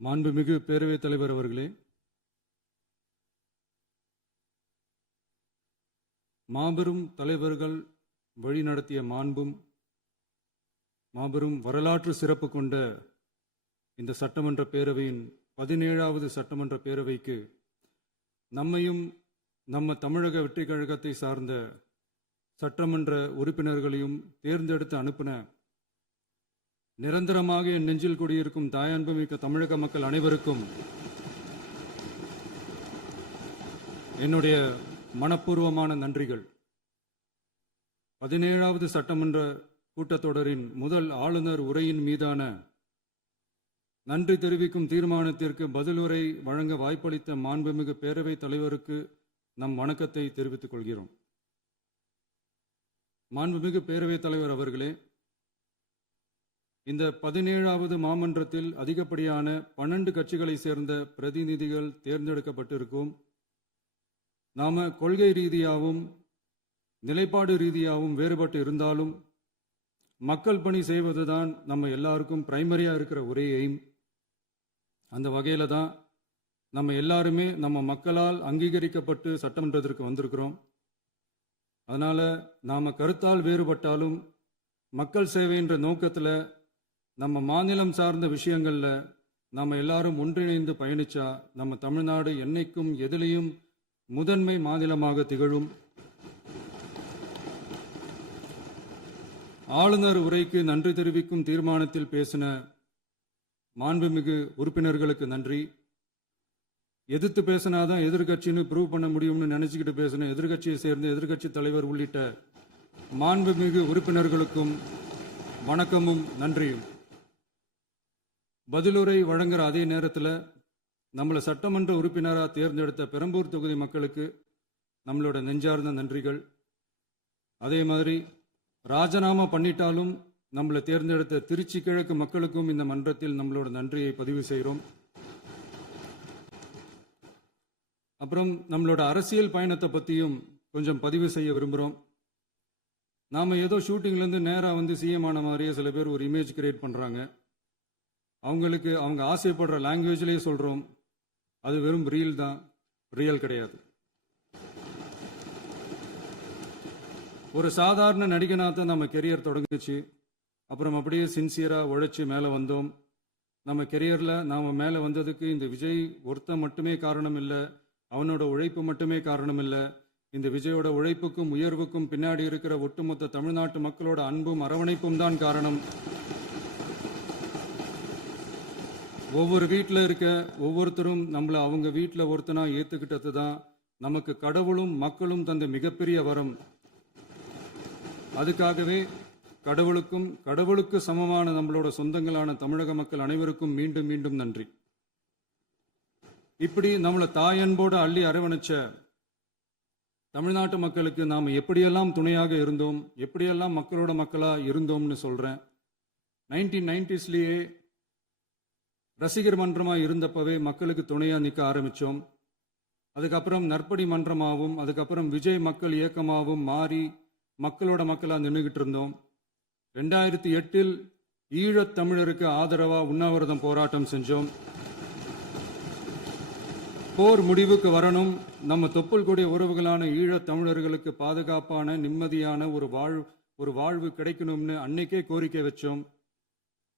மாண்புமிகு பேரவைத் தலைவர் அவர்களே, மாபெரும் தலைவர்கள் வழிநடத்திய மாண்பும் மாபெரும் வரலாற்று சிறப்பு கொண்ட இந்த சட்டமன்ற பேரவையின் 17வது சட்டமன்ற பேரவைக்கு நம்மையும் நம்ம தமிழக வெற்றி கழகத்தை சார்ந்த சட்டமன்ற உறுப்பினர்களையும் தேர்ந்தெடுத்து அனுப்பின நிரந்தரமாக என் நெஞ்சில் குடியிருக்கும் தாயன்புமிக்க தமிழக மக்கள் அனைவருக்கும் என்னுடைய மனப்பூர்வமான நன்றிகள். 17வது சட்டமன்ற கூட்டத்தொடரின் முதல் ஆளுநர் உரையின் மீதான நன்றி தெரிவிக்கும் தீர்மானத்திற்கு பதிலுரை வழங்க வாய்ப்பளித்த மாண்புமிகு பேரவைத் தலைவருக்கு நம் வணக்கத்தை தெரிவித்துக் கொள்கிறோம். மாண்புமிகு பேரவைத் தலைவர் அவர்களே, இந்த 17வது மாமன்றத்தில் அதிகப்படியான 12 கட்சிகளை சேர்ந்த பிரதிநிதிகள் தேர்ந்தெடுக்கப்பட்டிருக்கும். நாம கொள்கை ரீதியாகவும் நிலைப்பாடு ரீதியாகவும் வேறுபட்டு இருந்தாலும் மக்கள் பணி செய்வதுதான் நம்ம எல்லாருக்கும் பிரைமரியா இருக்கிற ஒரே எய்ம். அந்த வகையில தான் நம்ம எல்லாருமே நம்ம மக்களால் அங்கீகரிக்கப்பட்டு சட்டமன்றத்திற்கு வந்திருக்கிறோம். அதனால நாம கருத்தால் வேறுபட்டாலும் மக்கள் சேவை என்ற நோக்கத்தில் நம்ம மாநிலம் சார்ந்த விஷயங்கள்ல நம்ம எல்லாரும் ஒன்றிணைந்து பயணிச்சா நம்ம தமிழ்நாடு என்னைக்கும் எதிலையும் முதன்மை மாநிலமாக திகழும். ஆளுநர் உரைக்கு நன்றி தெரிவிக்கும் தீர்மானத்தில் பேசின மாண்புமிகு உறுப்பினர்களுக்கு நன்றி. எதிர்த்து பேசினாதான் எதிர்கட்சின்னு ப்ரூவ் பண்ண முடியும்னு நினைச்சுக்கிட்டு பேசின எதிர்கட்சியை சேர்ந்த எதிர்கட்சி தலைவர் உள்ளிட்ட மாண்புமிகு உறுப்பினர்களுக்கும் வணக்கமும் நன்றியும். பதிலுரை வழங்குற அதே நேரத்தில் நம்மளை சட்டமன்ற உறுப்பினராக தேர்ந்தெடுத்த பெரம்பூர் தொகுதி மக்களுக்கு நம்மளோட நெஞ்சார்ந்த நன்றிகள். அதே மாதிரி ராஜினாமா பண்ணிட்டாலும் நம்மளை தேர்ந்தெடுத்த திருச்சி கிழக்கு மக்களுக்கும் இந்த மன்றத்தில் நம்மளோட நன்றியை பதிவு செய்கிறோம். அப்புறம் நம்மளோட அரசியல் பயணத்தை பற்றியும் கொஞ்சம் பதிவு செய்ய விரும்புகிறோம். நாம் ஏதோ ஷூட்டிங்லேருந்து நேராக வந்து சிஎம் ஆன மாதிரியே சில பேர் ஒரு இமேஜ் கிரியேட் பண்ணுறாங்க. அவங்களுக்கு அவங்க ஆசைப்படுற லாங்குவேஜ்லேயே சொல்கிறோம், அது வெறும் ரீல் தான், ரியல் கிடையாது. ஒரு சாதாரண நடிகனாக நம்ம கெரியர் தொடங்குச்சு. அப்புறம் அப்படியே சின்சியராக உழைச்சி மேலே வந்தோம். நம்ம கெரியரில் நாம் மேலே வந்ததுக்கு இந்த விஜய் ஒருத்தன் மட்டுமே காரணம் இல்லை, அவனோட உழைப்பு மட்டுமே காரணம் இல்லை. இந்த விஜயோட உழைப்புக்கும் உயர்வுக்கும் பின்னாடி இருக்கிற ஒட்டுமொத்த தமிழ்நாட்டு மக்களோட அன்பும் அரவணைப்பும் தான் காரணம். ஒவ்வொரு வீட்டில் இருக்க ஒவ்வொருத்தரும் நம்மளை அவங்க வீட்டில் ஒருத்தனா ஏற்றுக்கிட்டது தான் நமக்கு கடவுளும் மக்களும் தந்த மிகப்பெரிய வரம். அதுக்காகவே கடவுளுக்கு சமமான நம்மளோட சொந்தங்களான தமிழக மக்கள் அனைவருக்கும் மீண்டும் மீண்டும் நன்றி. இப்படி நம்மளை தாயன்போடு அள்ளி அரவணைச்ச தமிழ்நாட்டு மக்களுக்கு நாம் எப்படியெல்லாம் துணையாக இருந்தோம், எப்படியெல்லாம் மக்களோட மக்களா இருந்தோம்னு சொல்றேன். 1990ஸ்லயே ரசிகர் மன்றமா இருந்தப்பவே மக்களுக்கு துணையா நிற்க ஆரம்பிச்சோம். அதுக்கப்புறம் நற்படி மன்றமாகவும் அதுக்கப்புறம் விஜய் மக்கள் இயக்கமாகவும் மாறி மக்களோட மக்களா நின்றுகிட்டு இருந்தோம். 2008 ஈழத் தமிழருக்கு ஆதரவா உண்ணாவிரதம் போராட்டம் செஞ்சோம். போர் முடிவுக்கு வரணும், நம்ம தொப்புள் கூடிய உறவுகளான ஈழத் தமிழர்களுக்கு பாதுகாப்பான நிம்மதியான ஒரு வாழ்வு கிடைக்கணும்னு அன்னைக்கே கோரிக்கை வச்சோம்.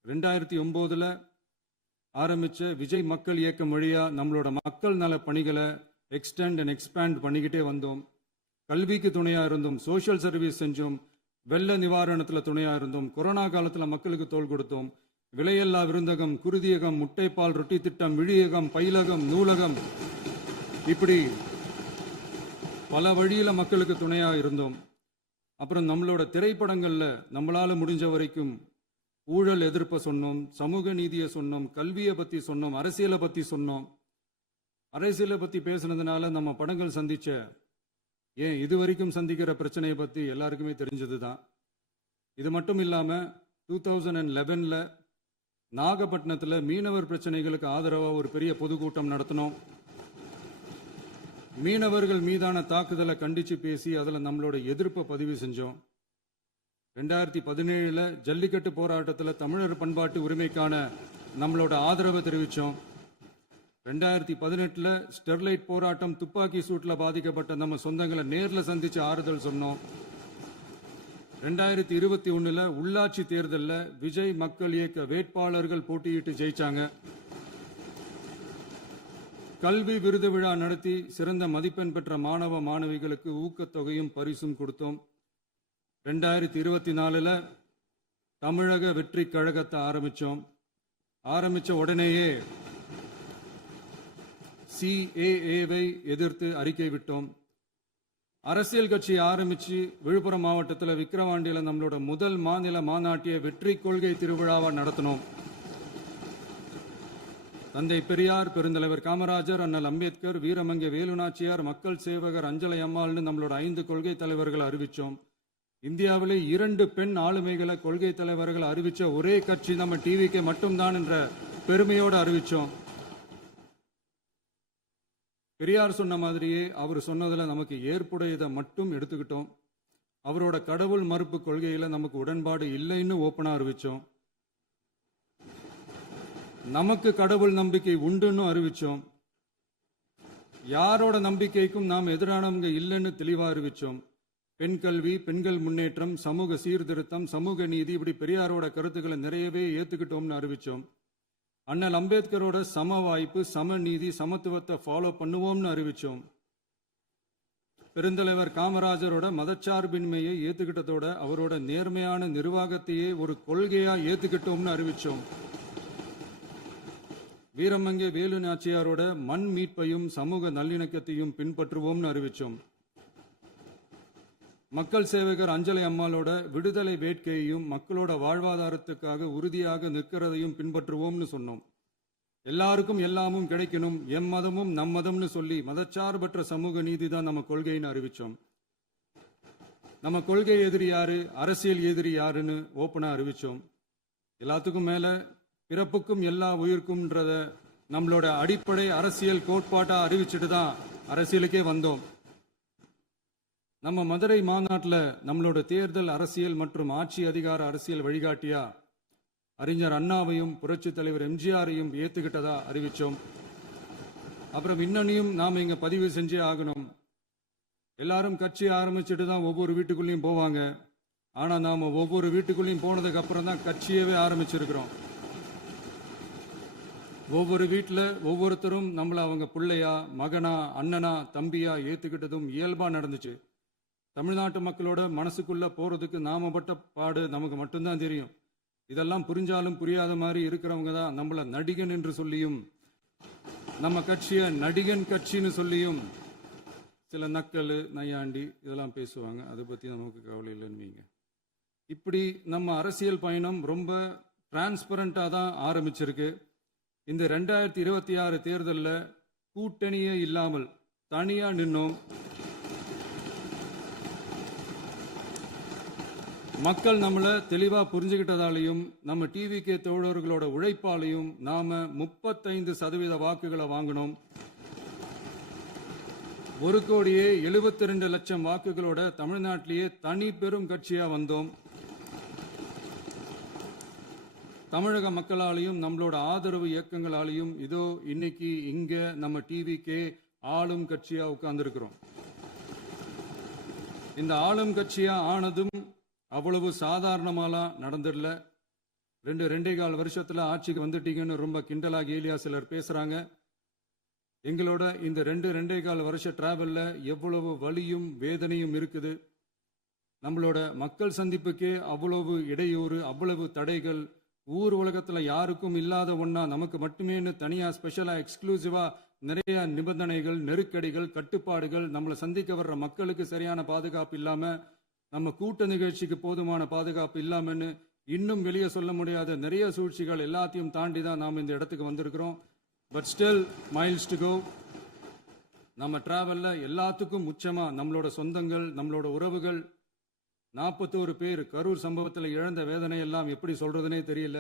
2009 ஆரம்பிச்ச விஜய் மக்கள் இயக்கம் வழியா நம்மளோட மக்கள் நல பணிகளை எக்ஸ்டெண்ட் அண்ட் எக்ஸ்பேண்ட் பண்ணிக்கிட்டே வந்தோம். கல்விக்கு துணையா இருந்தோம், சோஷியல் சர்வீஸ் செஞ்சோம், வெள்ள நிவாரணத்தில் துணையா இருந்தோம், கொரோனா காலத்தில் மக்களுக்கு தோள் கொடுத்தோம். விலையில்லா விருந்தகம், குருதியகம், முட்டைப்பால் ரொட்டி திட்டம், விழியகம், பயிலகம், நூலகம், இப்படி பல வழியில மக்களுக்கு துணையா இருந்தோம். அப்புறம் நம்மளோட திரைப்படங்கள்ல நம்மளால முடிஞ்ச வரைக்கும் ஊழல் எதிர்ப்பை சொன்னோம், சமூக நீதியை சொன்னோம், கல்வியை பத்தி சொன்னோம், அரசியலை பத்தி சொன்னோம். அரசியலை பத்தி பேசுனதுனால நம்ம படங்கள் சந்திச்ச இது வரைக்கும் சந்திக்கிற பிரச்சனையை பத்தி எல்லாருக்குமே தெரிஞ்சதுதான். இது மட்டும் இல்லாம 2011 நாகப்பட்டினத்தில் மீனவர் பிரச்சனைகளுக்கு ஆதரவாக ஒரு பெரிய பொதுக்கூட்டம் நடத்தினோம். மீனவர்கள் மீதான தாக்குதலை கண்டிச்சு பேசி அதில் நம்மளோட எதிர்ப்பை பதிவு செஞ்சோம். 2017 ஜல்லிக்கட்டு போராட்டத்தில் தமிழர் பண்பாட்டு உரிமைக்கான நம்மளோட ஆதரவை தெரிவித்தோம். 2018 ஸ்டெர்லைட் போராட்டம் துப்பாக்கி சூட்டில் பாதிக்கப்பட்ட நம்ம சொந்தங்களை நேரில் சந்திச்சு ஆறுதல் சொன்னோம். 2021 உள்ளாட்சி தேர்தலில் விஜய் மக்கள் இயக்க வேட்பாளர்கள் போட்டியிட்டு ஜெயிச்சாங்க. கல்வி விருது விழா நடத்தி சிறந்த மதிப்பெண் பெற்ற மாணவ மாணவிகளுக்கு ஊக்கத்தொகையும் பரிசும் கொடுத்தோம். 2024 தமிழக வெற்றி கழகத்தை ஆரம்பிச்ச உடனேயே CAA-வை எதிர்த்து அறிக்கை விட்டோம். அரசியல் கட்சி ஆரம்பிச்சு விழுப்புரம் மாவட்டத்தில் விக்கிரவாண்டியில் நம்மளோட முதல் மாநில மாநாட்டிய வெற்றி கொள்கை திருவிழாவை நடத்தினோம். தந்தை பெரியார், பெருந்தலைவர் காமராஜர், அண்ணல் அம்பேத்கர், வீரமங்கை வேலுநாச்சியார், மக்கள் சேவகர் அஞ்சலை அம்மாள்னு நம்மளோட 5 கொள்கை தலைவர்களை அறிவிச்சோம். இந்தியாவிலே 2 பெண் ஆளுமைகளை கொள்கை தலைவர்கள் அறிவிச்ச ஒரே கட்சி நம்ம டிவிக்கு மட்டும்தான் என்ற பெருமையோடு அறிவிச்சோம். பெரியார் சொன்ன மாதிரியே அவர் சொன்னதுல நமக்கு ஏற்புடையதை மட்டும் எடுத்துக்கிட்டோம். அவரோட கடவுள் மறுப்பு கொள்கையில நமக்கு உடன்பாடு இல்லைன்னு ஓப்பனா அறிவிச்சோம். நமக்கு கடவுள் நம்பிக்கை உண்டுன்னு அறிவிச்சோம். யாரோட நம்பிக்கைக்கும் நாம் எதிரானவங்க இல்லைன்னு தெளிவா அறிவிச்சோம். பெண் கல்வி, பெண்கள் முன்னேற்றம், சமூக சீர்திருத்தம், சமூக நீதி, இப்படி பெரியாரோட கருத்துக்களை நிறையவே ஏத்துக்கிட்டோம்னு அறிவிச்சோம். அண்ணல் அம்பேத்கரோட சம வாய்ப்பு, சமநீதி, சமத்துவத்தை ஃபாலோ பண்ணுவோம்னு அறிவிச்சோம். பெருந்தலைவர் காமராஜரோட மதச்சார்பின்மையை ஏத்துக்கிட்டதோட அவரோட நேர்மையான நிர்வாகத்தையே ஒரு கொள்கையா ஏத்துக்கிட்டோம்னு அறிவிச்சோம். வீரமங்கை வேலு நாச்சியாரோட மண் மீட்பையும் சமூக நல்லிணக்கத்தையும் பின்பற்றுவோம்னு அறிவிச்சோம். மக்கள் சேவகர் அஞ்சலை அம்மாளோட விடுதலை வேட்கையையும் மக்களோட வாழ்வாதாரத்துக்காக உறுதியாக நிற்கிறதையும் பின்பற்றுவோம்னு சொன்னோம். எல்லாருக்கும் எல்லாமும் கிடைக்கணும், எம் மதமும் நம் மதம்னு சொல்லி மதச்சார்பற்ற சமூக நீதி தான் நம்ம கொள்கைன்னு அறிவிச்சோம். நம்ம கொள்கை எதிரி யாரு, அரசியல் எதிரி யாருன்னு ஓப்பனா அறிவிச்சோம். எல்லாத்துக்கும் மேல பிறப்புக்கும் எல்லா உயிருக்கும்ன்றத நம்மளோட அடிப்படை அரசியல் கோட்பாட்டா அறிவிச்சுட்டு தான் அரசியலுக்கே வந்தோம். நம்ம மதுரை மாநாட்டில் நம்மளோட தேர்தல் அரசியல் மற்றும் ஆட்சி அதிகார அரசியல் வழிகாட்டியா அறிஞர் அண்ணாவையும் புரட்சி தலைவர் எம்ஜிஆரையும் ஏத்துக்கிட்டதா அறிவிச்சோம். அப்புறம் இன்னனையும் நாம் இங்க பதிவு செஞ்சே ஆகணும். எல்லாரும் கட்சி ஆரம்பிச்சுட்டு தான் ஒவ்வொரு வீட்டுக்குள்ளேயும் போவாங்க. ஆனா நாம ஒவ்வொரு வீட்டுக்குள்ளேயும் போனதுக்கு அப்புறம் தான் கட்சியவே ஆரம்பிச்சிருக்கிறோம். ஒவ்வொரு வீட்டில் ஒவ்வொருத்தரும் நம்மளை அவங்க பிள்ளையா, மகனா, அண்ணனா, தம்பியா ஏத்துக்கிட்டதும் இயல்பா நடந்துச்சு. தமிழ்நாட்டு மக்களோட மனசுக்குள்ள போறதுக்கு நாம பட்ட பாடு நமக்கு மட்டும்தான் தெரியும். இதெல்லாம் புரிஞ்சாலும் புரியாத மாதிரி இருக்கிறவங்க தான் நம்மள நடிகன் என்று சொல்லியும் நம்ம கட்சியை நடிகன் கட்சின்னு சொல்லியும் சில நக்கல், நையாண்டி இதெல்லாம் பேசுவாங்க. அதை பத்தி நமக்கு கவலை இல்லைன்னு. இப்படி நம்ம அரசியல் பயணம் ரொம்ப டிரான்ஸ்பரண்டா தான் ஆரம்பிச்சிருக்கு. இந்த 2026 தேர்தலில் கூட்டணியே இல்லாமல் தனியா நின்னோம். மக்கள் நம்மளை தெளிவா புரிஞ்சுக்கிட்டதாலையும் நம்ம டிவிகே தோழர்களோட உழைப்பாலையும் நாம 35% வாக்குகளை வாங்கினோம். 1,72,00,000 வாக்குகளோட தமிழ்நாட்டிலேயே தனி பெரும் கட்சியா வந்தோம். தமிழக மக்களாலையும் நம்மளோட ஆதரவு இயக்கங்களாலையும் இதோ இன்னைக்கு இங்க நம்ம டிவிகே ஆளும் கட்சியா உட்கார்ந்துருக்கிறோம். இந்த ஆளும் கட்சியா ஆனதும் அவ்வளவு சாதாரணமாலாம் நடந்துடல. 2.25 வருஷத்துல ஆட்சிக்கு வந்துட்டீங்கன்னு ரொம்ப கிண்டலா கேலியா சிலர் பேசுறாங்க. எங்களோட இந்த 2.25 வருஷ டிராவல்ல எவ்வளவு வலியும் வேதனையும் இருக்குது. நம்மளோட மக்கள் சந்திப்புக்கே அவ்வளவு இடையூறு, அவ்வளவு தடைகள், ஊர் உலகத்துல யாருக்கும் இல்லாத ஒன்னா நமக்கு மட்டுமே தனியா ஸ்பெஷலா எக்ஸ்க்ளூசிவா நிறைய நிபந்தனைகள், நெருக்கடிகள், கட்டுப்பாடுகள், நம்மளை சந்திக்க வர்ற மக்களுக்கு சரியான பாதுகாப்பு இல்லாம, நம்ம கூட்ட நிகழ்ச்சிக்கு போதுமான பாதுகாப்பு இல்லாமன்னு இன்னும் வெளியே சொல்ல முடியாத நிறைய சூழ்ச்சிகள் எல்லாத்தையும் தாண்டி தான் நாம் இந்த இடத்துக்கு வந்திருக்கிறோம். But still miles to go. நம்ம டிராவல்ல எல்லாத்துக்கும் உச்சமா நம்மளோட சொந்தங்கள், நம்மளோட உறவுகள், 41 பேர் கரூர் சம்பவத்தில் இழந்த வேதனை எல்லாம் எப்படி சொல்றதுனே தெரியல.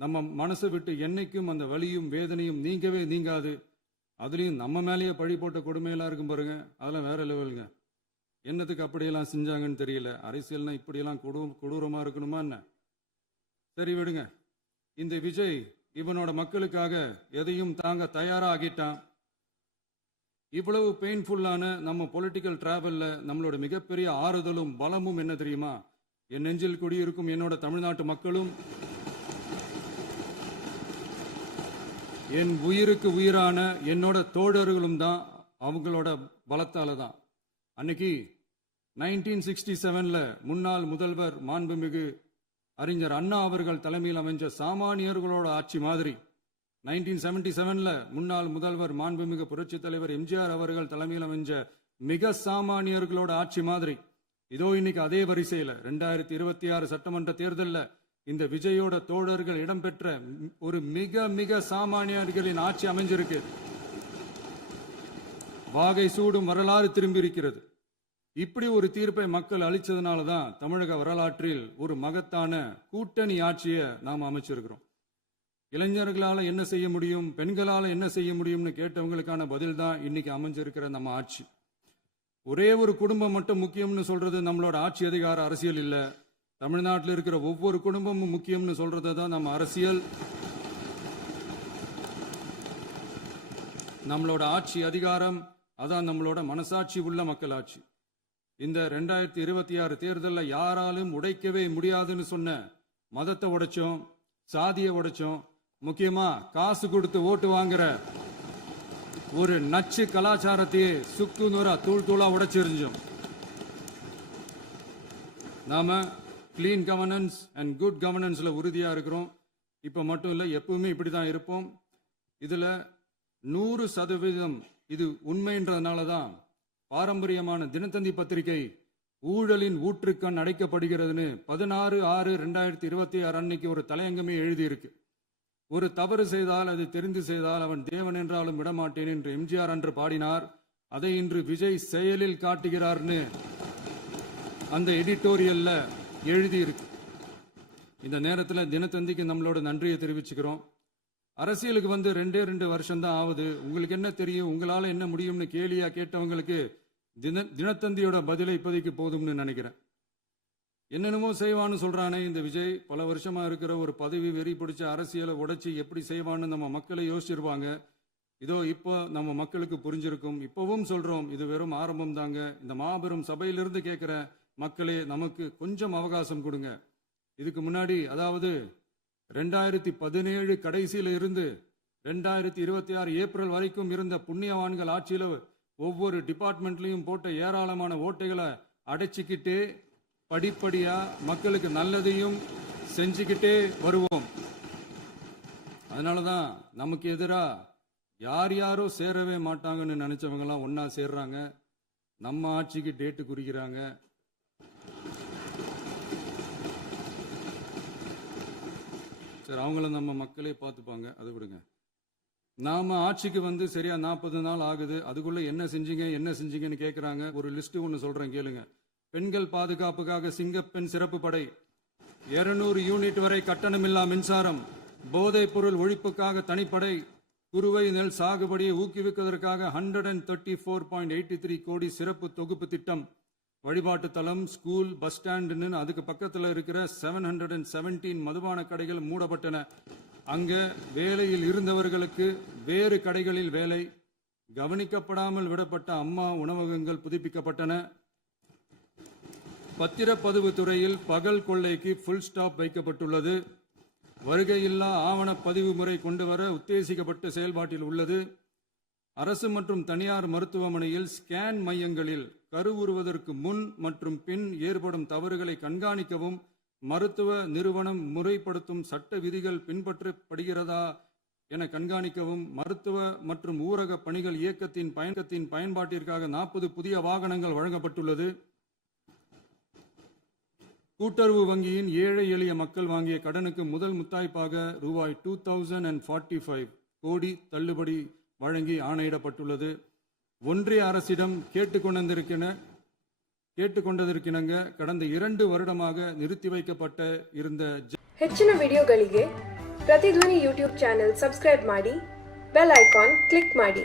நம்ம மனசை விட்டு என்னைக்கும் அந்த வலியும் வேதனையும் நீங்கவே நீங்காது. அதுலயும் நம்ம மேலேயே பழி போட்ட கொடுமையெல்லாம் இருக்கும் பாருங்க, அதெல்லாம் வேற லெவலுங்க. என்னத்துக்கு அப்படியெல்லாம் செஞ்சாங்கன்னு தெரியல. அரசியல்னா இப்படியெல்லாம் கொடூரமா இருக்கணுமா என்ன? சரி விடுங்க. இந்த விஜய் இவனோட மக்களுக்காக எதையும் தாங்க தயாராகிட்டான். இவ்வளவு பெயின்ஃபுல்லான நம்ம பொலிட்டிக்கல் டிராவல்ல நம்மளோட மிகப்பெரிய ஆறுதலும் பலமும் என்ன தெரியுமா? என் நெஞ்சில் குடியிருக்கும் என்னோட தமிழ்நாட்டு மக்களும் என் உயிருக்கு உயிரான என்னோட தோழர்களும் தான். அவங்களோட பலத்தால தான். அன்னைக்கு 1967 முன்னாள் முதல்வர் மாண்புமிகு அறிஞர் அண்ணா அவர்கள் தலைமையில் அமைஞ்ச சாமானியர்களோட ஆட்சி மாதிரி 1977 முன்னாள் முதல்வர் மாண்புமிகு புரட்சி தலைவர் எம்ஜிஆர் அவர்கள் தலைமையில் அமைஞ்ச மிக சாமானியர்களோட ஆட்சி மாதிரி இதோ இன்னைக்கு அதே வரிசையில 2026 சட்டமன்ற தேர்தலில் இந்த விஜயோட தோழர்கள் இடம்பெற்ற ஒரு மிக மிக சாமானியர்களின் ஆட்சி அமைஞ்சிருக்கு. வாகை சூடும் வரலாறு திரும்பி இருக்கிறது. இப்படி ஒரு தீர்ப்பை மக்கள் அளிச்சதுனால தான் தமிழக வரலாற்றில் ஒரு மகத்தான கூட்டணி ஆட்சியை நாம் அமைச்சிருக்கிறோம். இளைஞர்களால என்ன செய்ய முடியும், பெண்களால என்ன செய்ய முடியும்னு கேட்டவங்களுக்கான பதில் தான் இன்னைக்கு அமைஞ்சிருக்கிற நம்ம ஆட்சி. ஒரே ஒரு குடும்பம் மட்டும் முக்கியம்னு சொல்றது நம்மளோட ஆட்சி அதிகார அரசியல் இல்ல. தமிழ்நாட்டில் இருக்கிற ஒவ்வொரு குடும்பமும் முக்கியம்னு சொல்றது தான் நம்ம அரசியல். நம்மளோட ஆட்சி அதிகாரம் அதான் நம்மளோட மனசாட்சி உள்ள மக்களாட்சி. இந்த 2026 தேர்தலில் யாராலும் உடைக்கவே முடியாதுன்னு சொன்ன மதத்தை உடைச்சோம், சாதியை உடைச்சோம், முக்கியமா காசு கொடுத்து ஓட்டு வாங்குற ஒரு நச்சு கலாச்சாரத்தையே சுக்கு நூறா தூள் தூளா உடைச்சிருந்தோம். நாம கிளீன் கவர்னன்ஸ் அண்ட் குட் கவர்னன்ஸ்ல உறுதியா இருக்கிறோம். இப்ப மட்டும் இல்ல, எப்பவுமே இப்படிதான் இருப்போம். இதுல 100% இது உண்மைன்றதுனால தான் பாரம்பரியமான தினத்தந்தி பத்திரிகை ஊழலின் ஊற்றுக்கண் அடைக்கப்படுகிறதுன்னு 16/6/2026 அன்னைக்கு ஒரு தலையங்கமே எழுதியிருக்கு. ஒரு தவறு செய்தால் அது தெரிந்து செய்தால் அவன் தேவன் என்றாலும் விடமாட்டேன் என்று எம்ஜிஆர் அன்று பாடினார். அதை இன்று விஜய் செயலில் காட்டுகிறார்னு அந்த எடிட்டோரியல்ல எழுதியிருக்கு. இந்த நேரத்தில் தினத்தந்திக்கு நம்மளோட நன்றியை தெரிவிச்சுக்கிறோம். அரசியலுக்கு வந்து 2 வருஷம் தான் ஆகுது. உங்களுக்கு என்ன தெரியும், உங்களால என்ன முடியும்னு கேலியா கேட்டவங்களுக்கு தினத்தந்தியோட பதிலை இப்போதைக்கு போதும்னு நினைக்கிறேன். என்னென்னமோ செய்வான்னு சொல்றானே இந்த விஜய், பல வருஷமா இருக்கிற ஒரு பதவி வெறி பிடிச்ச அரசியலை உடைச்சி எப்படி செய்வான்னு நம்ம மக்களை யோசிச்சிருவாங்க. இதோ இப்போ நம்ம மக்களுக்கு புரிஞ்சிருக்கும். இப்பவும் சொல்றோம், இது வெறும் ஆரம்பம் தாங்க. இந்த மாபெரும் சபையிலிருந்து கேட்கிற மக்களே, நமக்கு கொஞ்சம் அவகாசம் கொடுங்க. இதுக்கு முன்னாடி, அதாவது 2017 கடைசியில இருந்து 2026 ஏப்ரல் வரைக்கும் இருந்த புண்ணியவான்கள் ஆட்சியில ஒவ்வொரு டிபார்ட்மெண்ட்லயும் போட்ட ஏராளமான ஓட்டைகளை அடைச்சிக்கிட்டே படிப்படியா மக்களுக்கு நல்லதையும் செஞ்சுக்கிட்டே வருவோம். அதனாலதான் நமக்கு எதிரா யார் யாரோ சேரவே மாட்டாங்கன்னு நினைச்சவங்க எல்லாம் ஒன்னா சேர்றாங்க. நம்ம ஆட்சிக்கு டேட்டு குறிக்கிறாங்க. சரி, அவங்கள நம்ம மக்களே பார்த்துப்பாங்க, அதை விடுங்க. நாம ஆட்சிக்கு வந்து சரியா 40 நாள் ஆகுது. அதுக்குள்ள என்ன செஞ்சீங்கன்னு கேட்கிறாங்க. ஒரு லிஸ்ட் ஒன்று சொல்றேன் கேளுங்க. பெண்கள் பாதுகாப்புக்காக சிங்கப்பெண் சிறப்பு படை, 200 யூனிட் வரை கட்டணமில்லா மின்சாரம், போதைப் பொருள் ஒழிப்புக்காக தனிப்படை, குறுவை நெல் சாகுபடியை ஊக்குவிப்பதற்காக 134.83 கோடி சிறப்பு தொகுப்பு திட்டம், வழிபாட்டு தலம், ஸ்கூல், பஸ் ஸ்டாண்டுன்னு அதுக்கு பக்கத்தில் இருக்கிற 717 மதுபான கடைகள் மூடப்பட்டன. அங்க வேலையில் இருந்தவர்களுக்கு வேறு கடைகளில் வேலை, கவனிக்கப்படாமல் விடப்பட்ட அம்மா உணவகங்கள் புதுப்பிக்கப்பட்டன. பத்திரப்பதிவு துறையில் பகல் கொள்ளைக்கு ஃபுல் ஸ்டாப் வைக்கப்பட்டுள்ளது. வருகையில்லா ஆவண பதிவு முறை கொண்டு வர உத்தேசிக்கப்பட்டு செயல்பாட்டில் உள்ளது. அரசு மற்றும் தனியார் மருத்துவமனையில் ஸ்கேன் மையங்களில் கருவுறுவதற்கு முன் மற்றும் பின் ஏற்படும் தவறுகளை கண்காணிக்கவும், மருத்துவ நிறுவனம் முறைப்படுத்தும் சட்ட விதிகள் பின்பற்றப்படுகிறதா என கண்காணிக்கவும், மருத்துவ மற்றும் ஊரக பணிகள் இயக்கத்தின் பயன்பாட்டிற்காக 40 புதிய வாகனங்கள் வழங்கப்பட்டுள்ளது. கூட்டுறவு வங்கியின் ஏழை எளிய மக்கள் வாங்கிய கடனுக்கு முதல் முத்தாய்ப்பாக ரூபாய் 2045 கோடி தள்ளுபடி வழங்கி ஆணையிடப்பட்டுள்ளது. ஒன்றிய அரசிடம் கேட்டுக்கொண்டதற்கிணங்க கடந்த 2 வருடமாக நிறுத்தி வைக்கப்பட்ட இருந்த ಹೆಚ್ಚಿನ ವಿಡಿಯೋಗಳಿಗೆ ಪ್ರತಿಧ್ವನಿ ಯೂಟ್ಯೂಬ್ ಚಾನೆಲ್ ಸಬ್ಸ್ಕ್ರೈಬ್ ಮಾಡಿ, ಬೆಲ್ ಐಕಾನ್ ಕ್ಲಿಕ್ ಮಾಡಿ.